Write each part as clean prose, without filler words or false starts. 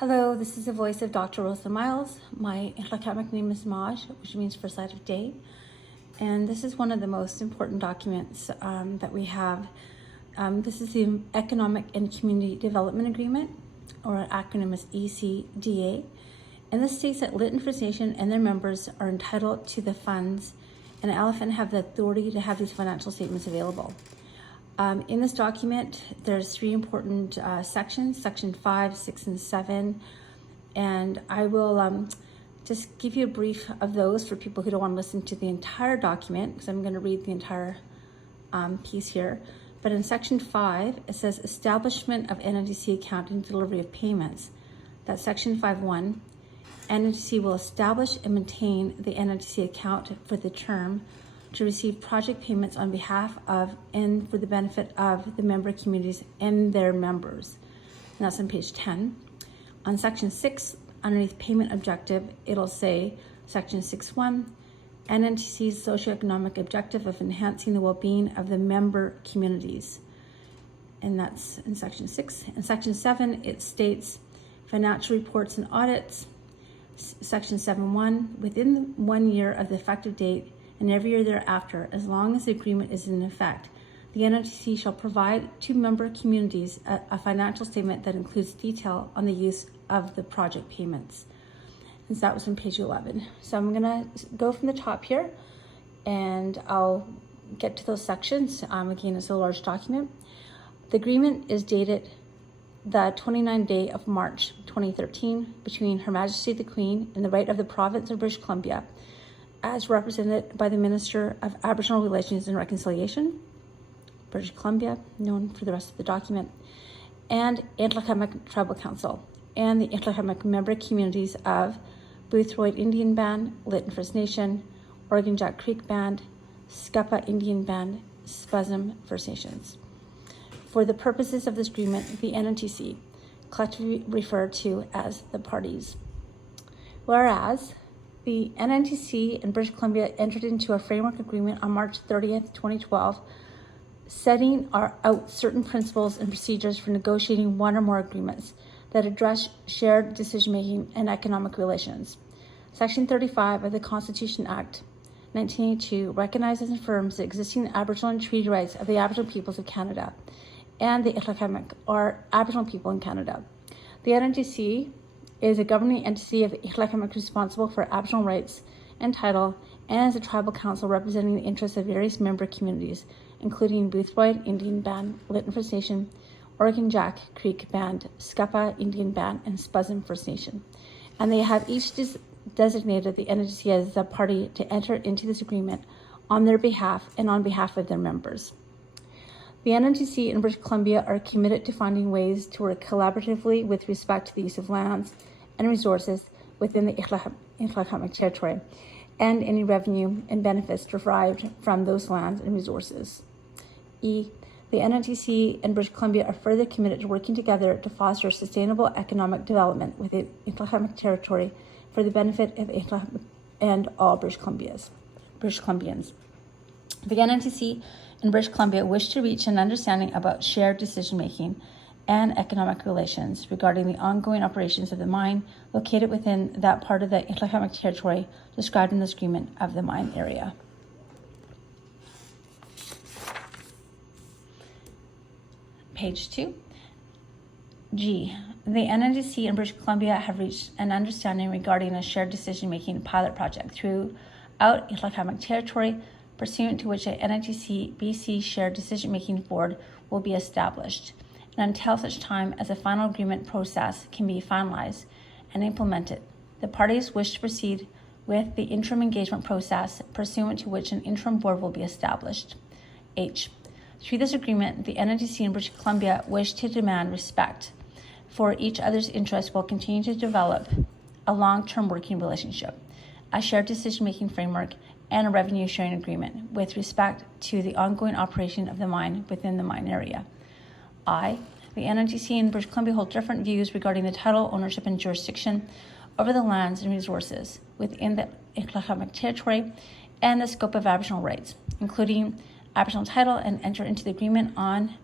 Hello, this is the voice of Dr. Rosa Miles. My academic name is Maj, which means first light of day. And this is one of the most important documents that we have. This is the Economic and Community Development Agreement, or acronym is ECDA. And this states that Lytton First Nation and their members are entitled to the funds, and Elephant have the authority to have these financial statements available. In this document, there's three important sections, section 5, 6, and 7, and I will just give you a brief of those for people who don't want to listen to the entire document, because I'm going to read the entire piece here. But in section 5, it says establishment of NNTC account and delivery of payments. That's section 5.1. NNTC will establish and maintain the NNTC account for the term to receive project payments on behalf of and for the benefit of the member communities and their members. And that's on page 10. On section 6, underneath payment objective, it'll say section 6.1, NNTC's socio-economic objective of enhancing the well-being of the member communities. And that's in section 6. In section 7, it states financial reports and audits. Section 7.1, within 1 year of the effective date and every year thereafter, as long as the agreement is in effect, the NNTC shall provide to member communities a financial statement that includes detail on the use of the project payments. And so that was on page 11. So I'm gonna go from the top here and I'll get to those sections. Again, it's a large document. The agreement is dated the 29th day of March 2013 between Her Majesty the Queen and the right of the province of British Columbia, as represented by the Minister of Aboriginal Relations and Reconciliation, British Columbia, known for the rest of the document, and Antlaka'imik Tribal Council, and the Antlaka'imik member communities of Boothroyd Indian Band, Lytton First Nation, Oregon Jack Creek Band, Scuppa Indian Band, Spasm First Nations. For the purposes of this agreement, the NNTC, collectively referred to as the parties. Whereas, the NNTC and British Columbia entered into a framework agreement on March 30th, 2012, setting out certain principles and procedures for negotiating one or more agreements that address shared decision-making and economic relations. Section 35 of the Constitution Act 1982 recognizes and affirms the existing Aboriginal and treaty rights of the Aboriginal peoples of Canada and the Antlaka'imik, or Aboriginal people in Canada. The NNTC is a governing entity of Antlaka'imik responsible for Aboriginal rights and title, and is a tribal council representing the interests of various member communities, including Boothroyd Indian Band, Lytton First Nation, Oregon Jack Creek Band, Scuppa Indian Band, and Spasm First Nation. And they have each designated the NNTC as a party to enter into this agreement on their behalf and on behalf of their members. The NNTC and British Columbia are committed to finding ways to work collaboratively with respect to the use of lands and resources within the Antlaka'imik territory and any revenue and benefits derived from those lands and resources. The NNTC and British Columbia are further committed to working together to foster sustainable economic development within Antlaka'imik territory for the benefit of Antlaka'imik and all British Columbians. The NNTC and British Columbia wish to reach an understanding about shared decision-making and economic relations regarding the ongoing operations of the mine located within that part of the Antlaka'imik territory described in this agreement of the mine area. Page 2. G. The NNTC and British Columbia have reached an understanding regarding a shared decision-making pilot project throughout Antlaka'imik territory, pursuant to which a NNTC BC Shared Decision Making Board will be established, and until such time as a final agreement process can be finalized and implemented, the parties wish to proceed with the interim engagement process, pursuant to which an interim board will be established. H. Through this agreement, the NNTC and British Columbia wish to demand respect for each other's interests while continuing to develop a long-term working relationship, a shared decision-making framework, and a revenue sharing agreement with respect to the ongoing operation of the mine within the mine area. I, the NNTC and British Columbia hold different views regarding the title, ownership, and jurisdiction over the lands and resources within the Antlaka'imik territory and the scope of Aboriginal rights, including Aboriginal title, and enter into the agreement on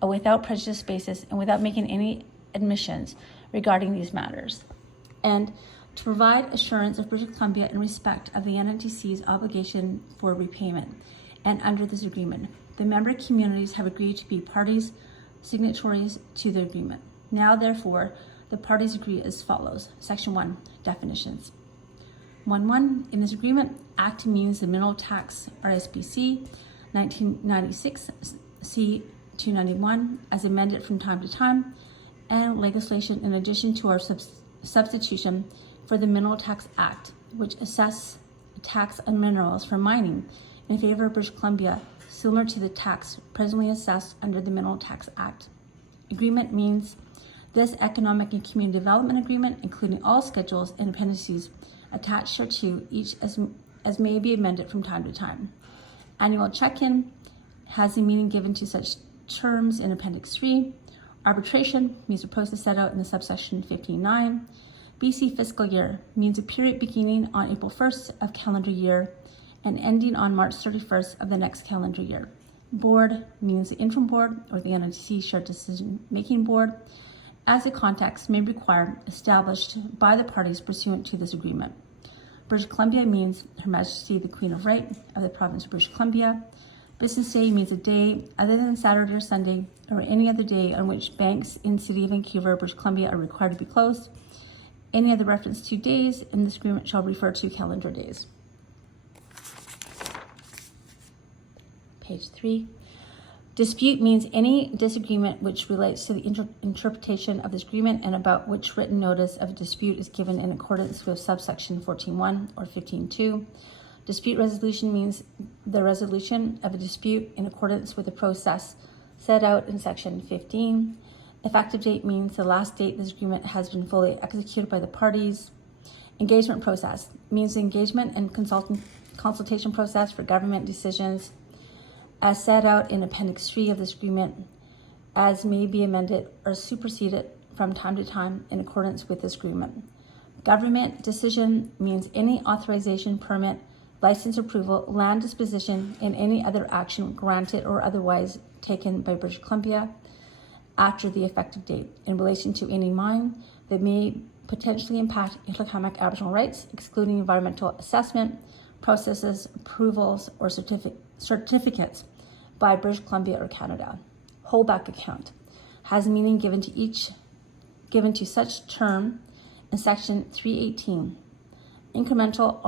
a without prejudice basis and without making any admissions regarding these matters, and to provide assurance of British Columbia in respect of the NNTC's obligation for repayment. And under this agreement, the member communities have agreed to be parties, signatories to the agreement. Now, therefore, the parties agree as follows. Section 1, definitions. 1.1, in this agreement, Act means the Mineral Tax RSBC 1996 C291 as amended from time to time, and legislation in addition to our substitution for the Mineral Tax Act, which assess tax on minerals for mining in favor of British Columbia, similar to the tax presently assessed under the Mineral Tax Act. Agreement means this economic and community development agreement, including all schedules and appendices attached thereto, each as may be amended from time to time. Annual check-in has the meaning given to such terms in Appendix 3. Arbitration means the process set out in the subsection 15.9. BC fiscal year means a period beginning on April 1st of calendar year and ending on March 31st of the next calendar year. Board means the interim board or the NNTC Shared Decision Making Board, as the context may require, established by the parties pursuant to this agreement. British Columbia means Her Majesty the Queen of Right of the Province of British Columbia. Business day means a day other than Saturday or Sunday or any other day on which banks in City of Vancouver, British Columbia are required to be closed. Any other reference to days in this agreement shall refer to calendar days. Page 3. Dispute means any disagreement which relates to the interpretation of this agreement and about which written notice of a dispute is given in accordance with subsection 14.1 or 15.2. Dispute resolution means the resolution of a dispute in accordance with the process set out in section 15. Effective date means the last date this agreement has been fully executed by the parties. Engagement process means the engagement and consultation process for government decisions as set out in Appendix 3 of this agreement, as may be amended or superseded from time to time in accordance with this agreement. Government decision means any authorization, permit, license approval, land disposition, and any other action granted or otherwise taken by British Columbia after the effective date in relation to any mine that may potentially impact Iqaluit Aboriginal rights, excluding environmental assessment, processes, approvals, or certificates by British Columbia or Canada. Holdback account has meaning given to such term in section 318. Incremental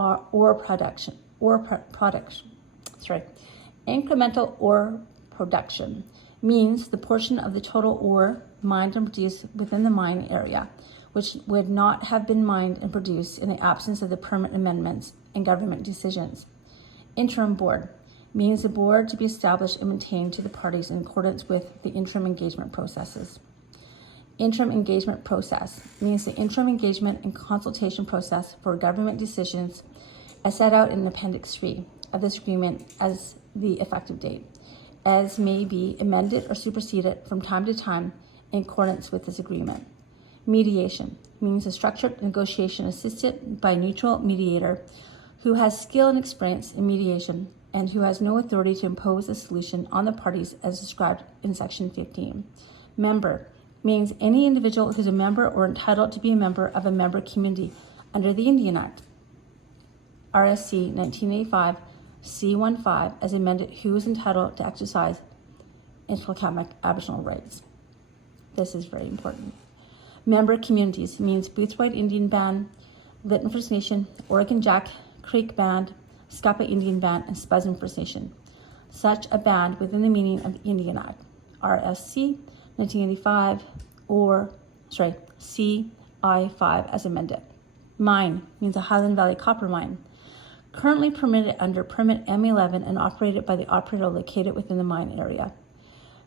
incremental ore production means the portion of the total ore mined and produced within the mine area, which would not have been mined and produced in the absence of the permit amendments and government decisions. Interim board means the board to be established and maintained to the parties in accordance with the interim engagement processes. Interim engagement process means the interim engagement and consultation process for government decisions as set out in Appendix 3 of this agreement as the effective date, as may be amended or superseded from time to time in accordance with this agreement. Mediation means a structured negotiation assisted by a neutral mediator who has skill and experience in mediation and who has no authority to impose a solution on the parties as described in section 15. Member means any individual who's a member or entitled to be a member of a member community under the Indian Act, RSC 1985 C15 as amended, who is entitled to exercise Iqaluit Aboriginal rights. This is very important. Member communities means Booth's White Indian Band, Lytton First Nation, Oregon Jack Creek Band, Scapa Indian Band, and Spuzin First Nation. Such a band within the meaning of the Indian Act, RSC 1985 or CI5 as amended. Mine means a Highland Valley Copper mine, currently permitted under permit M11 and operated by the operator located within the mine area.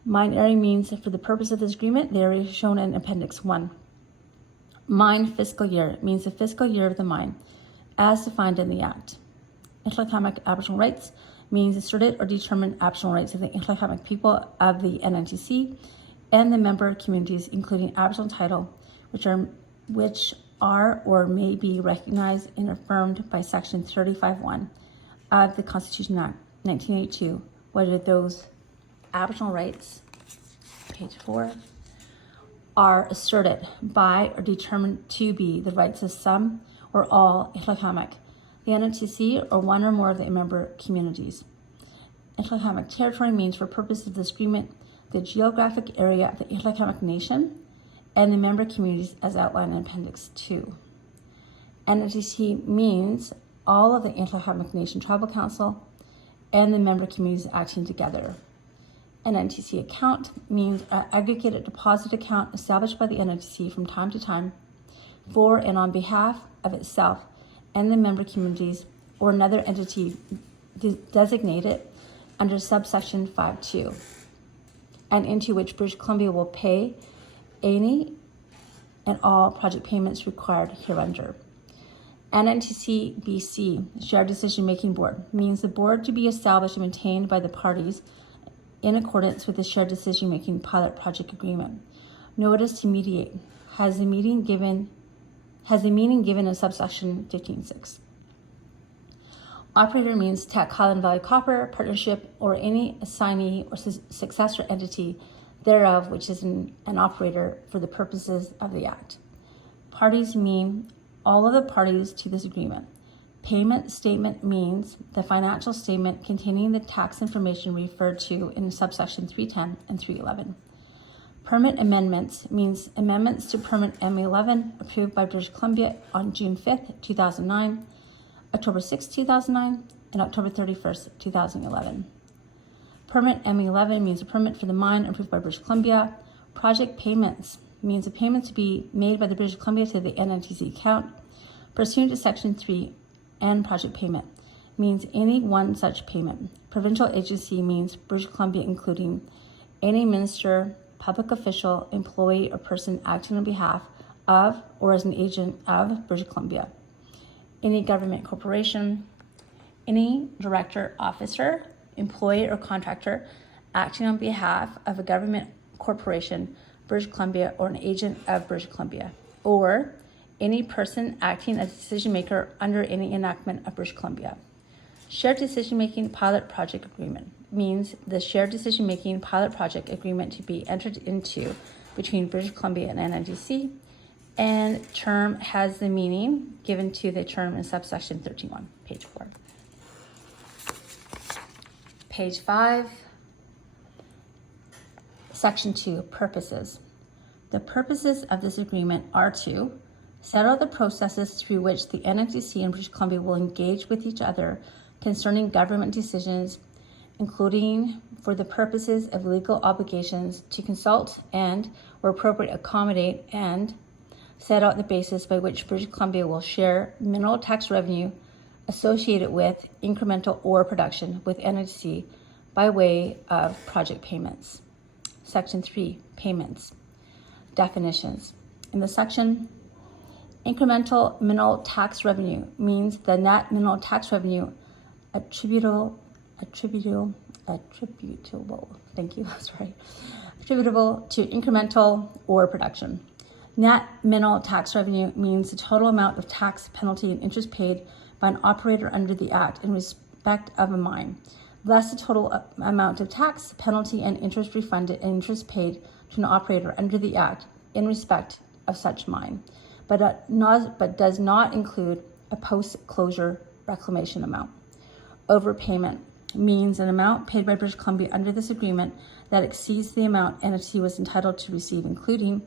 Mine area means that for the purpose of this agreement, the area is shown in Appendix 1. Mine fiscal year means the fiscal year of the mine, as defined in the Act. Iqaluit Aboriginal rights means asserted or determined Aboriginal rights of the Iqaluit people of the NNTC and the member communities, including Aboriginal title, which are or may be recognized and affirmed by Section 35.1 of the Constitution Act 1982. What are those Aboriginal rights? Page 4. are asserted by or determined to be the rights of some or all Itlakamek, the NNTC, or one or more of the member communities. Itlakamek territory means, for purposes of this agreement, the geographic area of the Itlakamek Nation and the member communities as outlined in Appendix 2. NNTC means all of the Itlakamek Nation Tribal Council and the member communities acting together. NNTC account means an aggregated deposit account established by the NNTC from time to time for and on behalf of itself and the member communities or another entity designated under subsection 5.2, and into which British Columbia will pay any and all project payments required hereunder. NNTC BC, Shared Decision Making Board, means the board to be established and maintained by the parties in accordance with the Shared Decision Making Pilot Project Agreement. Notice to mediate has the meaning given in subsection 15.6. Operator means Teck Highland Valley Copper Partnership or any assignee or successor entity thereof which is an operator for the purposes of the Act. Parties mean all of the parties to this agreement. Payment statement means the financial statement containing the tax information referred to in subsection 310 and 311. Permit amendments means amendments to Permit M11 approved by British Columbia on June 5th, 2009, October 6, 2009, and October 31st, 2011. Permit M11 means a permit for the mine approved by British Columbia. Project payments means a payment to be made by the British Columbia to the NNTC account pursuant to Section 3, and project payment means any one such payment. Provincial agency means British Columbia, including any minister, public official, employee, or person acting on behalf of or as an agent of British Columbia. Any government corporation, any director, officer, employee, or contractor acting on behalf of a government corporation, British Columbia, or an agent of British Columbia, or any person acting as a decision maker under any enactment of British Columbia. Shared Decision Making Pilot Project Agreement means the Shared Decision Making Pilot Project Agreement to be entered into between British Columbia and NNTC, and term has the meaning given to the term in subsection 13.1, page 4. Page 5, section 2, purposes. The purposes of this agreement are to settle the processes through which the NNTC and British Columbia will engage with each other concerning government decisions, including for the purposes of legal obligations to consult and, where appropriate, accommodate and set out the basis by which British Columbia will share mineral tax revenue associated with incremental ore production with NNTC by way of project payments. Section 3, payments. Definitions. In the section, incremental mineral tax revenue means the net mineral tax revenue attributable to incremental ore production. Net mineral tax revenue means the total amount of tax, penalty, and interest paid by an operator under the Act in respect of a mine, less the total amount of tax, penalty, and interest refunded and interest paid to an operator under the Act in respect of such mine, but does not include a post-closure reclamation amount. Overpayment means an amount paid by British Columbia under this agreement that exceeds the amount NNTC was entitled to receive, including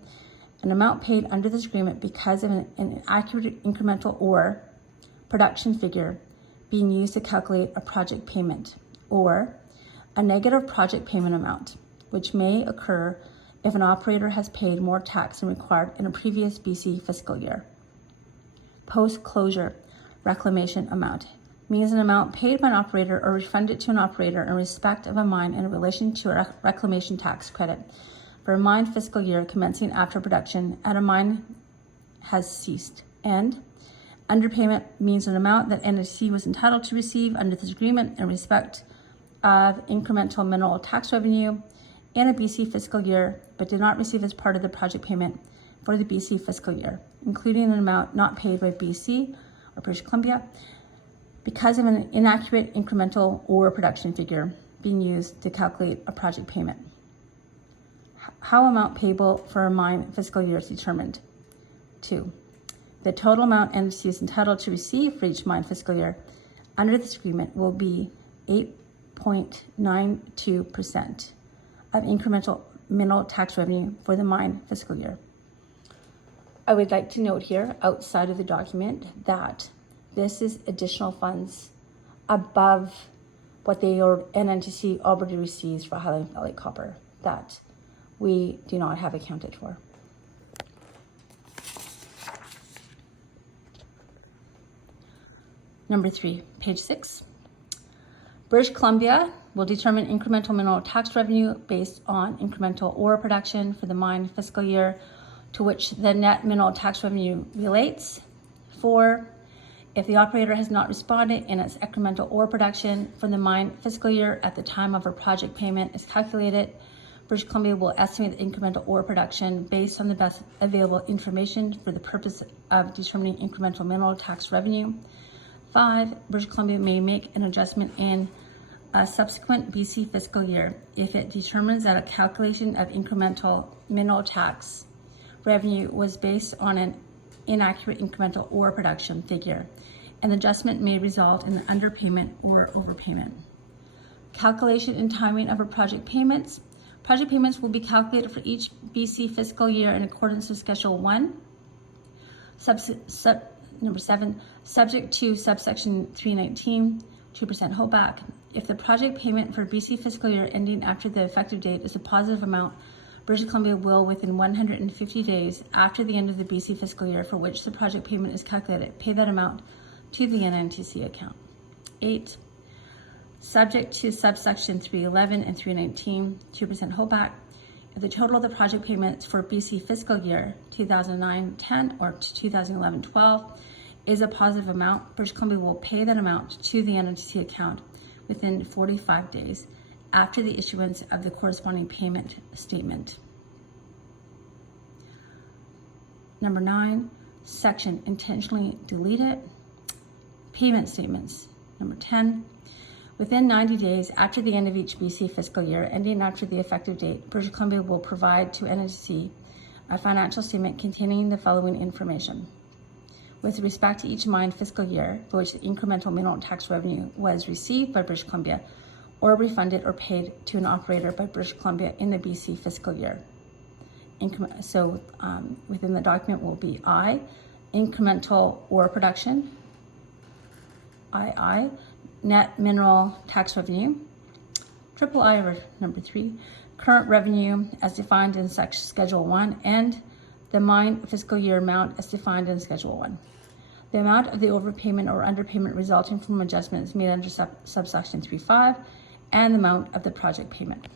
an amount paid under this agreement because of an inaccurate incremental ore production figure being used to calculate a project payment, or a negative project payment amount, which may occur if an operator has paid more tax than required in a previous BC fiscal year. Post-closure reclamation amount means an amount paid by an operator or refunded to an operator in respect of a mine in relation to a reclamation tax credit for a mine fiscal year commencing after production at a mine has ceased. And underpayment means an amount that NNTC was entitled to receive under this agreement in respect of incremental mineral tax revenue in a BC fiscal year, but did not receive as part of the project payment for the BC fiscal year, including an amount not paid by BC or British Columbia because of an inaccurate incremental ore production figure being used to calculate a project payment. how amount payable for a mine fiscal year is determined. 2. The total amount NNTC is entitled to receive for each mine fiscal year under this agreement will be 8.92% of incremental mineral tax revenue for the mine fiscal year. I would like to note here, outside of the document, that this is additional funds above what the NNTC already receives for Highland Valley Copper that we do not have accounted for. Number 3, page 6. British Columbia will determine incremental mineral tax revenue based on incremental ore production for the mine fiscal year to which the net mineral tax revenue relates. 4, if the operator has not responded in its incremental ore production for the mine fiscal year at the time of a project payment is calculated, British Columbia will estimate the incremental ore production based on the best available information for the purpose of determining incremental mineral tax revenue. 5, British Columbia may make an adjustment in a subsequent BC fiscal year if it determines that a calculation of incremental mineral tax revenue was based on an inaccurate incremental ore production figure. An adjustment may result in an underpayment or overpayment. Calculation and timing of our project payments. Project payments will be calculated for each BC fiscal year in accordance with Schedule 1. Number 7, subject to subsection 319, 2% holdback. If the project payment for BC fiscal year ending after the effective date is a positive amount, British Columbia will, within 150 days after the end of the BC fiscal year for which the project payment is calculated, pay that amount to the NNTC account. 8, subject to subsection 311 and 319, 2% holdback. If the total of the project payments for BC fiscal year 2009-10 or 2011-12 is a positive amount, British Columbia will pay that amount to the NNTC account within 45 days after the issuance of the corresponding payment statement. Number 9, section intentionally deleted. Payment statements. Number 10, within 90 days after the end of each BC fiscal year, ending after the effective date, British Columbia will provide to NNTC a financial statement containing the following information. With respect to each mine fiscal year for which the incremental mineral tax revenue was received by British Columbia or refunded or paid to an operator by British Columbia in the BC fiscal year. Within the document will be I, incremental ore production, II, net mineral tax revenue, III, or number 3, current revenue as defined in Schedule 1, and the mine fiscal year amount as defined in Schedule 1. The amount of the overpayment or underpayment resulting from adjustments made under subsection 3.5, and the amount of the project payment.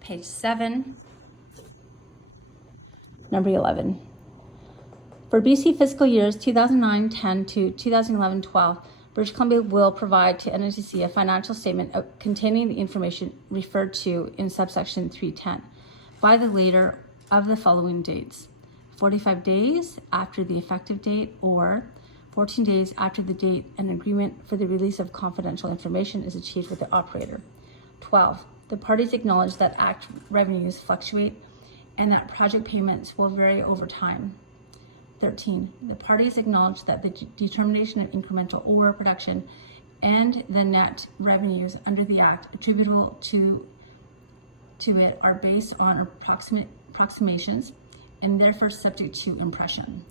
Page 7, number 11. For BC fiscal years 2009-10 to 2011-12, British Columbia will provide to NNTC a financial statement containing the information referred to in subsection 310 by the later of the following dates: 45 days after the effective date or 14 days after the date an agreement for the release of confidential information is achieved with the operator. 12. The parties acknowledge that ACT revenues fluctuate and that project payments will vary over time. 13. The parties acknowledge that the determination of incremental ore production and the net revenues under the Act attributable to it are based on approximations and therefore subject to impression.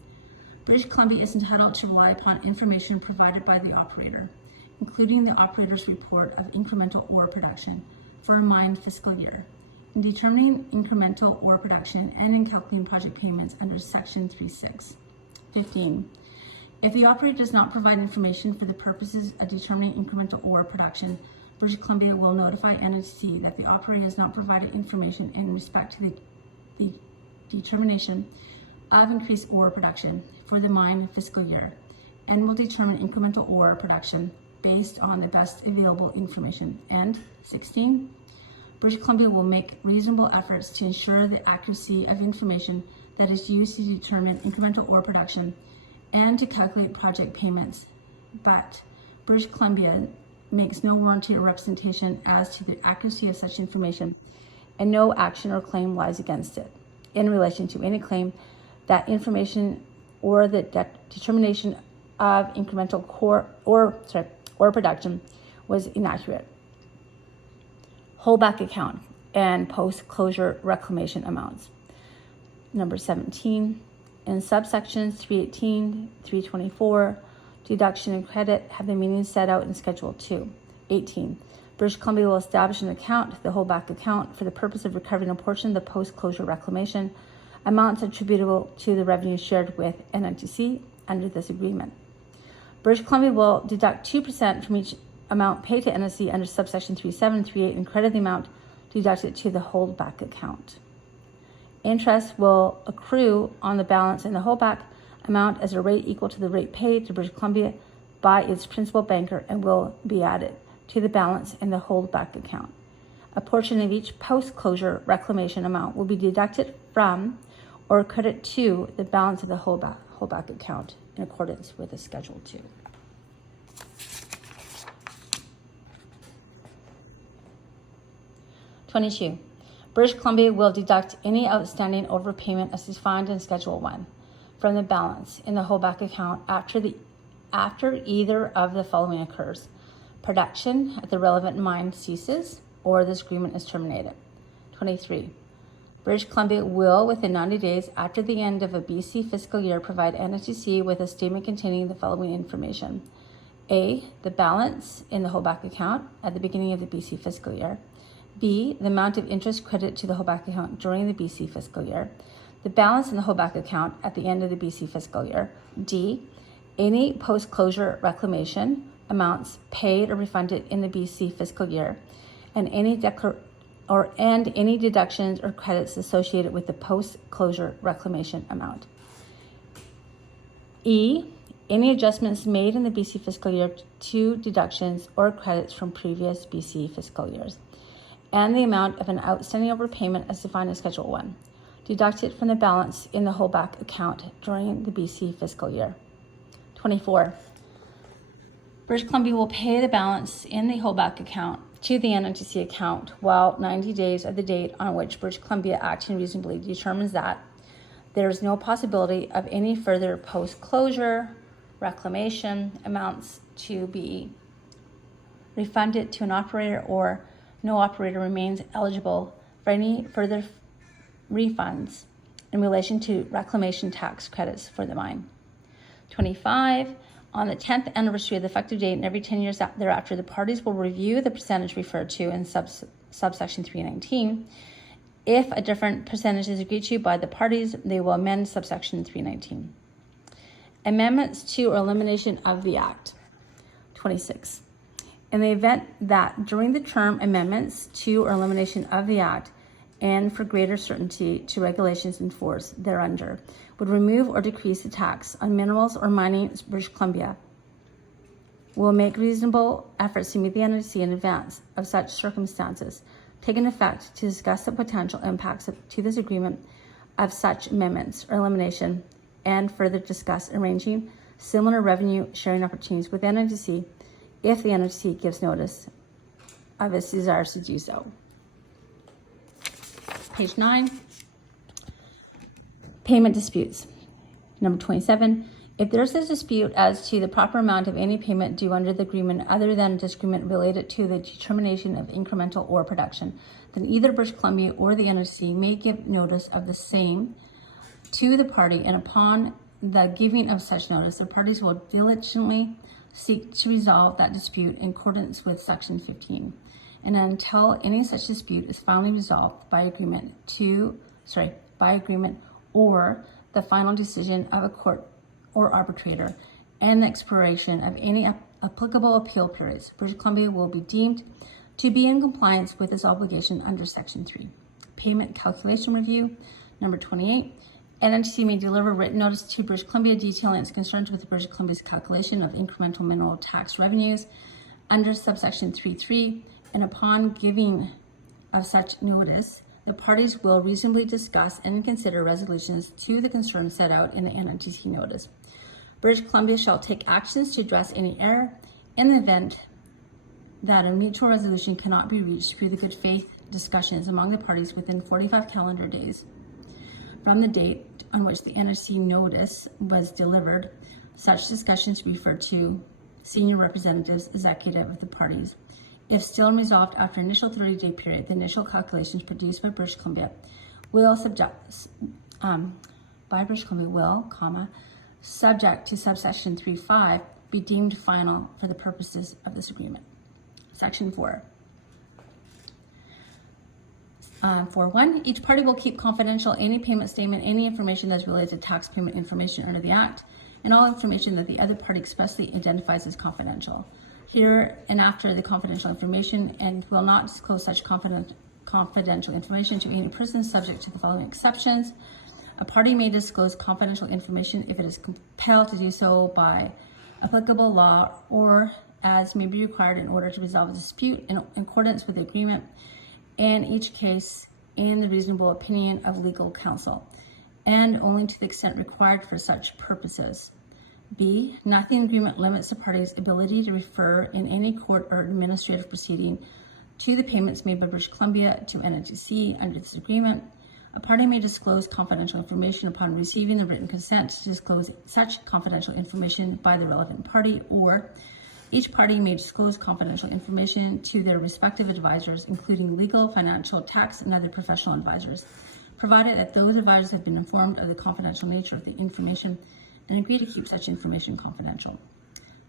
British Columbia is entitled to rely upon information provided by the operator, including the operator's report of incremental ore production for a mine fiscal year, in determining incremental ore production and in calculating project payments under Section 3.6. 15. If the operator does not provide information for the purposes of determining incremental ore production, British Columbia will notify NNTC that the operator has not provided information in respect to the determination of increased ore production for the mine fiscal year, and will determine incremental ore production based on the best available information. And 16. British Columbia will make reasonable efforts to ensure the accuracy of information that is used to determine incremental ore production and to calculate project payments. But British Columbia makes no warranty or representation as to the accuracy of such information, and no action or claim lies against it in relation to any claim that information or the determination of incremental or production was inaccurate. Holdback account and post-closure reclamation amounts. Number 17, in subsections 318, 324, deduction and credit have the meanings set out in Schedule 2. 18. British Columbia will establish an account, the holdback account, for the purpose of recovering a portion of the post-closure reclamation amounts attributable to the revenue shared with NNTC under this agreement. British Columbia will deduct 2% from each amount paid to NNTC under subsection 37, 38 and credit the amount deducted to the holdback account. Interest will accrue on the balance in the holdback amount as a rate equal to the rate paid to British Columbia by its principal banker and will be added to the balance in the holdback account. A portion of each post-closure reclamation amount will be deducted from or credit to the balance of the holdback account in accordance with the Schedule 2. (22) British Columbia will deduct any outstanding overpayment as defined in Schedule 1 from the balance in the holdback account after either of the following occurs: production at the relevant mine ceases or this agreement is terminated. 23. British Columbia will, within 90 days after the end of a BC fiscal year, provide NNTC with a statement containing the following information: A, the balance in the holdback account at the beginning of the BC fiscal year; B, the amount of interest credited to the holdback account during the BC fiscal year; the balance in the holdback account at the end of the BC fiscal year; D, any post-closure reclamation amounts paid or refunded in the BC fiscal year, and any deductions or credits associated with the post-closure reclamation amount. E, any adjustments made in the BC fiscal year to deductions or credits from previous BC fiscal years, and the amount of an outstanding overpayment as defined in Schedule 1, deducted from the balance in the holdback account during the BC fiscal year. 24. British Columbia will pay the balance in the holdback account to the NNTC account while 90 days of the date on which British Columbia, acting reasonably, determines that there is no possibility of any further post-closure reclamation amounts to be refunded to an operator, or no operator remains eligible for any further refunds in relation to reclamation tax credits for the mine. 25. On the 10th anniversary of the effective date and every 10 years thereafter, the parties will review the percentage referred to in subsection 319. If a different percentage is agreed to by the parties, they will amend subsection 319. Amendments to or elimination of the Act. 26. In the event that during the term amendments to or elimination of the Act, and for greater certainty to regulations in force thereunder, would remove or decrease the tax on minerals or mining in British Columbia, will make reasonable efforts to meet the NNTC in advance of such circumstances taking effect to discuss the potential impacts to this agreement of such amendments or elimination, and further discuss arranging similar revenue sharing opportunities with NNTC if the NNTC gives notice of its desires to do so. Page 9, payment disputes. Number 27, if there is a dispute as to the proper amount of any payment due under the agreement other than a disagreement related to the determination of incremental ore production, then either British Columbia or the NNTC may give notice of the same to the party, and upon the giving of such notice, the parties will diligently seek to resolve that dispute in accordance with Section 15. And until any such dispute is finally resolved by agreement or the final decision of a court or arbitrator and the expiration of any applicable appeal periods, British Columbia will be deemed to be in compliance with its obligation under Section 3. Payment calculation review. Number 28, NNTC may deliver written notice to British Columbia detailing its concerns with British Columbia's calculation of incremental mineral tax revenues under subsection 3.3, and upon giving of such notice, the parties will reasonably discuss and consider resolutions to the concerns set out in the NNTC notice. British Columbia shall take actions to address any error in the event that a mutual resolution cannot be reached through the good faith discussions among the parties within 45 calendar days from the date on which the NNTC notice was delivered, such discussions referred to senior representatives, executive of the parties. If still unresolved after initial 30-day period, the initial calculations produced by British Columbia will subject to subsection 3.5 be deemed final for the purposes of this agreement. Section 4. 4.1, each party will keep confidential any payment statement, any information that is related to tax payment information under the Act, and all information that the other party expressly identifies as confidential. Here and after the confidential information, and will not disclose such confidential information to any person subject to the following exceptions. A party may disclose confidential information if it is compelled to do so by applicable law or as may be required in order to resolve a dispute in accordance with the agreement, in each case in the reasonable opinion of legal counsel, and only to the extent required for such purposes. B, nothing agreement limits the party's ability to refer in any court or administrative proceeding to the payments made by British Columbia to NNTC under this agreement. A party may disclose confidential information upon receiving the written consent to disclose such confidential information by the relevant party, or each party may disclose confidential information to their respective advisors, including legal, financial, tax, and other professional advisors, provided that those advisors have been informed of the confidential nature of the information and agree to keep such information confidential.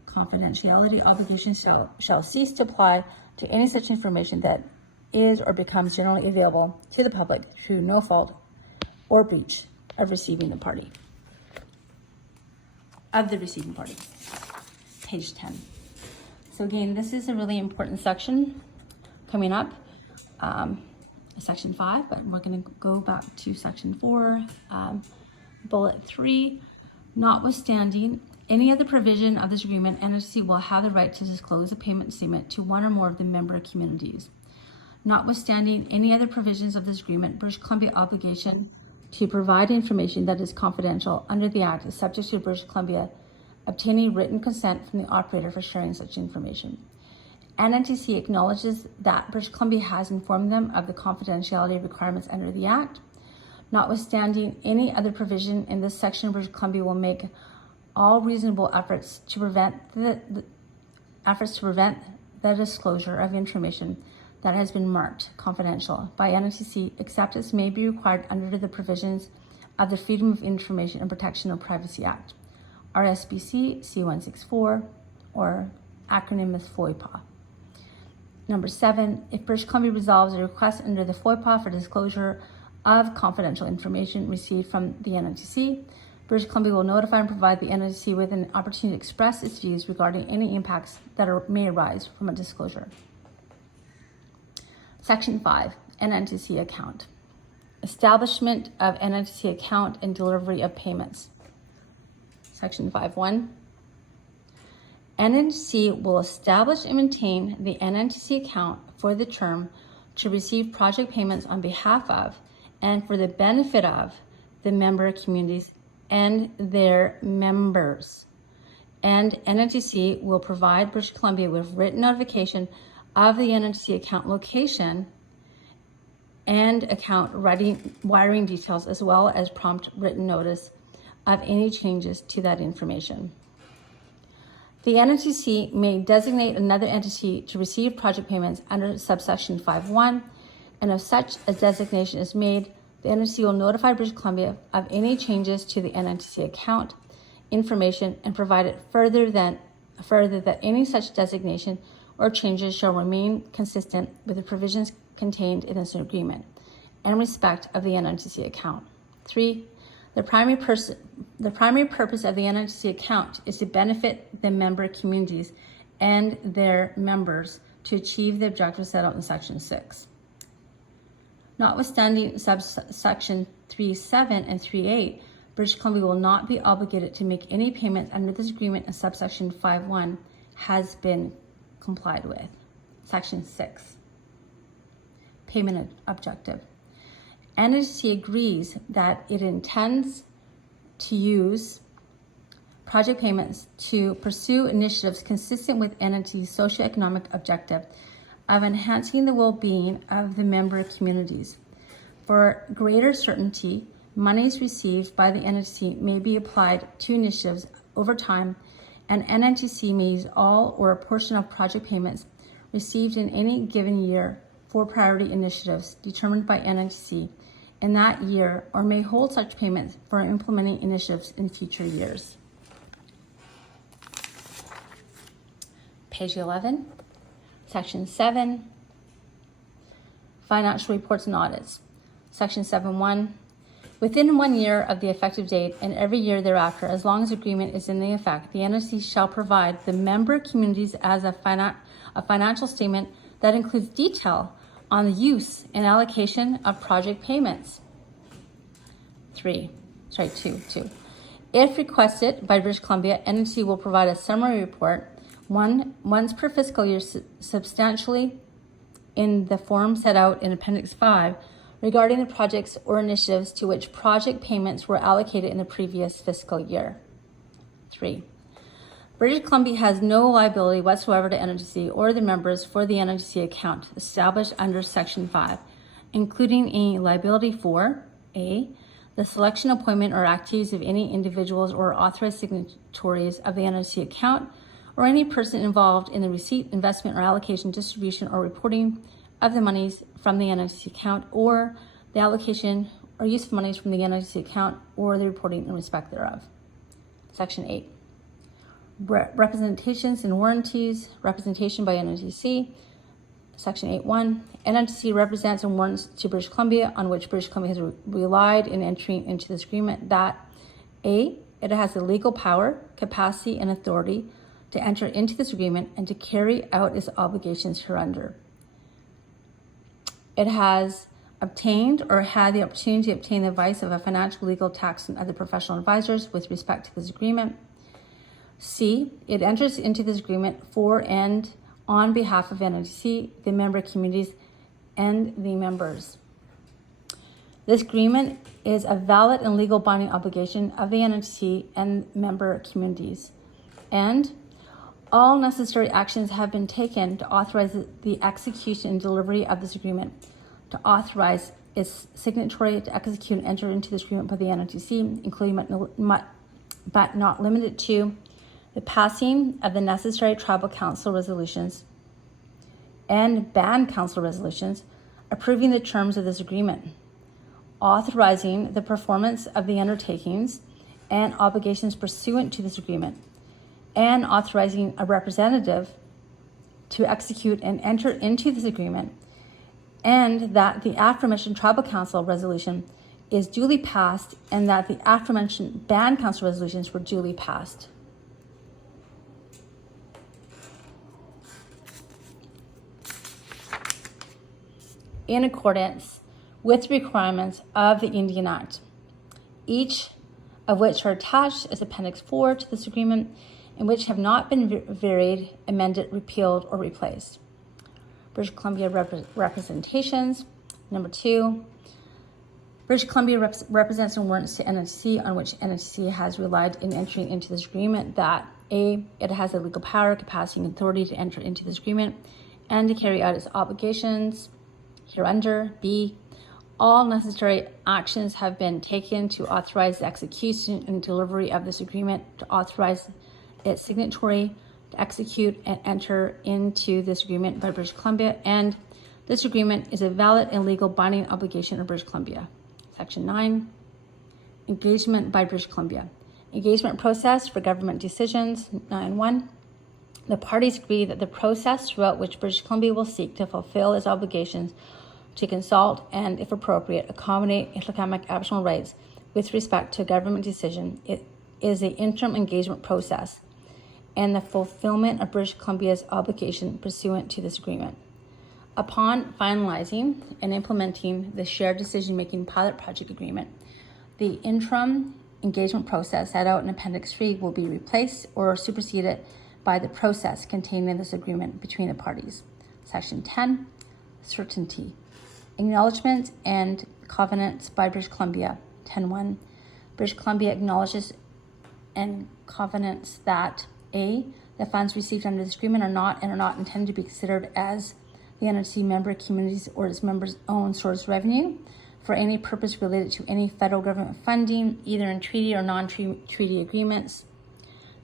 Confidentiality obligations shall cease to apply to any such information that is or becomes generally available to the public through no fault or breach of the receiving party. Page 10. So again, this is a really important section coming up, section 5, but we're going to go back to section 4, bullet 3. Notwithstanding any other provision of this agreement, NNTC will have the right to disclose a payment statement to one or more of the member communities. Notwithstanding any other provisions of this agreement, British Columbia obligation to provide information that is confidential under the Act is subject to British Columbia obtaining written consent from the operator for sharing such information. NNTC acknowledges that British Columbia has informed them of the confidentiality requirements under the Act. Notwithstanding any other provision in this section, British Columbia will make all reasonable efforts to prevent the disclosure of information that has been marked confidential by NNTC, except as may be required under the provisions of the Freedom of Information and Protection of Privacy Act, RSBC C164, or acronym is FOIPA. Number 7, if British Columbia resolves a request under the FOIPA for disclosure of confidential information received from the NNTC, British Columbia will notify and provide the NNTC with an opportunity to express its views regarding any impacts that may arise from a disclosure. Section 5, NNTC account. Establishment of NNTC account and delivery of payments. Section 5.1. NNTC will establish and maintain the NNTC account for the term to receive project payments on behalf of and for the benefit of the member communities and their members. And NNTC will provide British Columbia with written notification of the NNTC account location and account wiring details, as well as prompt written notice of any changes to that information. The NNTC may designate another entity to receive project payments under subsection 5.1, and if such a designation is made, the NNTC will notify British Columbia of any changes to the NNTC account information and provide it further that any such designation or changes shall remain consistent with the provisions contained in this agreement and respect of the NNTC account. 3. The primary purpose of the NNTC account is to benefit the member communities and their members to achieve the objectives set out in Section 6. Notwithstanding subsection 3.7 and 3.8, British Columbia will not be obligated to make any payments under this agreement, and subsection 5.1 has been complied with. Section 6. Payment objective. NNTC agrees that it intends to use project payments to pursue initiatives consistent with NNT's socio-economic objective of enhancing the well-being of the member communities. For greater certainty, monies received by the NNTC may be applied to initiatives over time, and NNTC may use all or a portion of project payments received in any given year for priority initiatives determined by NNTC in that year, or may hold such payments for implementing initiatives in future years. Page 11, Section 7, Financial Reports and Audits. Section 7.1, within 1 year of the effective date and every year thereafter, as long as agreement is in the effect, the NNTC shall provide the member communities as a financial statement that includes detail on the use and allocation of project payments. 2. If requested by British Columbia, NNTC will provide a summary report once per fiscal year, substantially in the form set out in Appendix 5, regarding the projects or initiatives to which project payments were allocated in the previous fiscal year. 3. British Columbia has no liability whatsoever to NNTC or the members for the NNTC account established under Section 5, including any liability for A, the selection, appointment, or activities of any individuals or authorized signatories of the NNTC account, or any person involved in the receipt, investment, or allocation, distribution, or reporting of the monies from the NNTC account, or the allocation or use of monies from the NNTC account, or the reporting in respect thereof. Section 8. Representations and warranties, representation by NNTC. Section 8.1. NNTC represents and warrants to British Columbia, on which British Columbia has relied in entering into this agreement, that A, it has the legal power, capacity, and authority to enter into this agreement and to carry out its obligations hereunder. It has obtained or had the opportunity to obtain the advice of a financial, legal, tax, and other professional advisors with respect to this agreement. C, it enters into this agreement for and on behalf of NNTC, the member communities, and the members. This agreement is a valid and legal binding obligation of the NNTC and member communities. And all necessary actions have been taken to authorize the execution and delivery of this agreement, to authorize its signatory to execute and enter into this agreement by the NNTC, including but not limited to the passing of the necessary tribal council resolutions and band council resolutions, approving the terms of this agreement, authorizing the performance of the undertakings and obligations pursuant to this agreement, and authorizing a representative to execute and enter into this agreement, and that the aforementioned tribal council resolution is duly passed, and that the aforementioned band council resolutions were duly passed. In accordance with the requirements of the Indian Act, each of which are attached as Appendix 4 to this agreement, and which have not been varied, amended, repealed, or replaced. British Columbia representations. Number 2, British Columbia represents and warrants to NNTC, on which NNTC has relied in entering into this agreement, that A, it has the legal power, capacity, and authority to enter into this agreement and to carry out its obligations hereunder. B, all necessary actions have been taken to authorize the execution and delivery of this agreement, to authorize its signatory to execute and enter into this agreement by British Columbia, and this agreement is a valid and legal binding obligation of British Columbia. Section 9, engagement by British Columbia. Engagement process for government decisions. 9.1. The parties agree that the process throughout which British Columbia will seek to fulfill its obligations to consult and, if appropriate, accommodate economic Aboriginal rights with respect to a government decision, it is the interim engagement process and the fulfillment of British Columbia's obligation pursuant to this agreement. Upon finalizing and implementing the Shared Decision Making Pilot Project Agreement, the interim engagement process set out in Appendix 3 will be replaced or superseded by the process contained in this agreement between the parties. Section 10, certainty. Acknowledgement and covenants by British Columbia. 10.1. British Columbia acknowledges and covenants that A, the funds received under this agreement are not intended to be considered as the NNTC member communities or its members' own source revenue for any purpose related to any federal government funding, either in treaty or non-treaty agreements.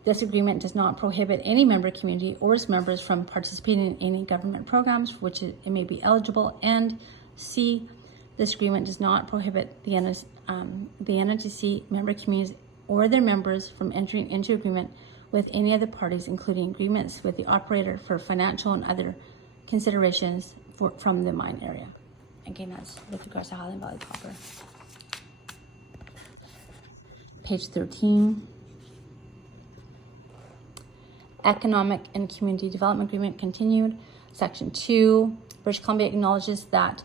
This agreement does not prohibit any member community or its members from participating in any government programs for which it may be eligible. And C, this agreement does not prohibit the NNTC member communities or their members from entering into agreement with any other parties, including agreements with the operator for financial and other considerations from the mine area. Again, that's with regards to Highland Valley Copper. Page 13. Economic and Community Development Agreement continued. Section 2, British Columbia acknowledges that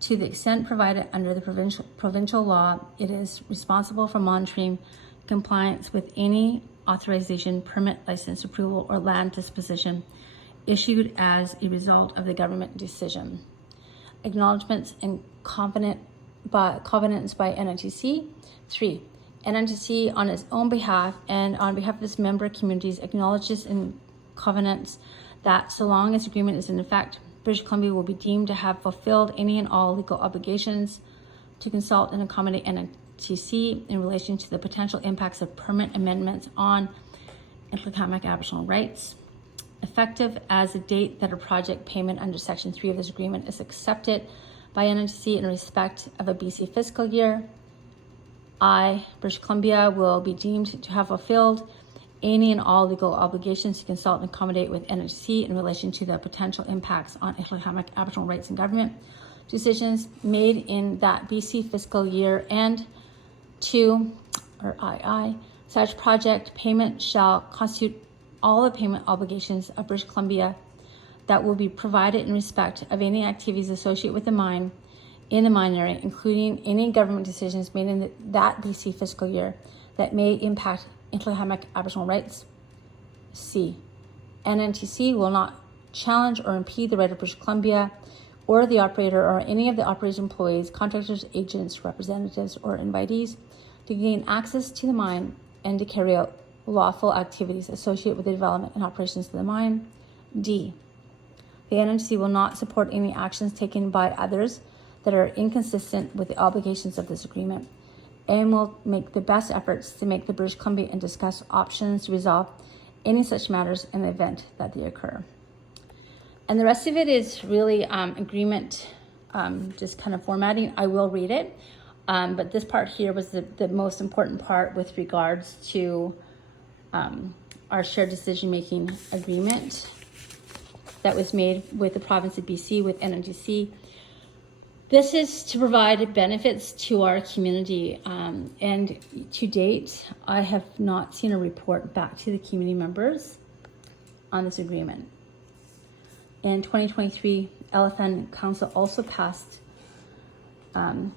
to the extent provided under the provincial law, it is responsible for monitoring compliance with any authorization, permit, license, approval, or land disposition issued as a result of the government decision. Acknowledgements and covenants by NNTC. 3. NNTC on its own behalf and on behalf of its member communities acknowledges and covenants that so long as agreement is in effect, British Columbia will be deemed to have fulfilled any and all legal obligations to consult and accommodate NNTC in relation to the potential impacts of permit amendments on Extractive Aboriginal rights, effective as the date that a project payment under Section 3 of this agreement is accepted by NNTC in respect of a BC fiscal year. I, British Columbia, will be deemed to have fulfilled any and all legal obligations to consult and accommodate with NNTC in relation to the potential impacts on Extractive Aboriginal rights and government decisions made in that BC fiscal year. And 2, or II, such project payment shall constitute all the payment obligations of British Columbia that will be provided in respect of any activities associated with the mine in the mine area, including any government decisions made in that BC fiscal year that may impact Extractive Aboriginal rights. C. NNTC will not challenge or impede the right of British Columbia or the operator or any of the operator's employees, contractors, agents, representatives, or invitees to gain access to the mine and to carry out lawful activities associated with the development and operations of the mine. D. The NNTC will not support any actions taken by others that are inconsistent with the obligations of this agreement, and will make the best efforts to make the British Columbia and discuss options to resolve any such matters in the event that they occur. And the rest of it is really agreement, just kind of formatting. I will read it, but this part here was the most important part with regards to our shared decision making agreement that was made with the province of BC with NNTC. This is to provide benefits to our community, and to date, I have not seen a report back to the community members on this agreement. In 2023, LFN Council also passed an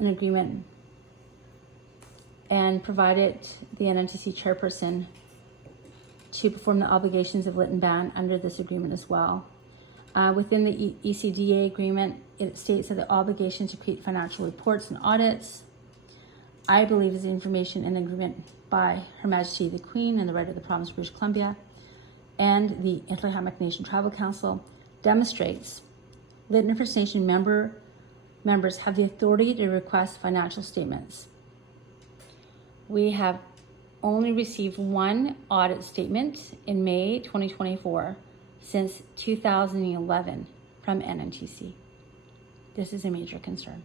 agreement and provided the NNTC chairperson to perform the obligations of lit and ban under this agreement as well. Within the ECDA agreement, it states that the obligation to create financial reports and audits, I believe, is information and agreement by Her Majesty the Queen and the right of the Province of British Columbia and the Extractive Nation Tribal Council, demonstrates Lytton First Nation members have the authority to request financial statements. We have only received one audit statement in May 2024 since 2011 from NNTC. This is a major concern.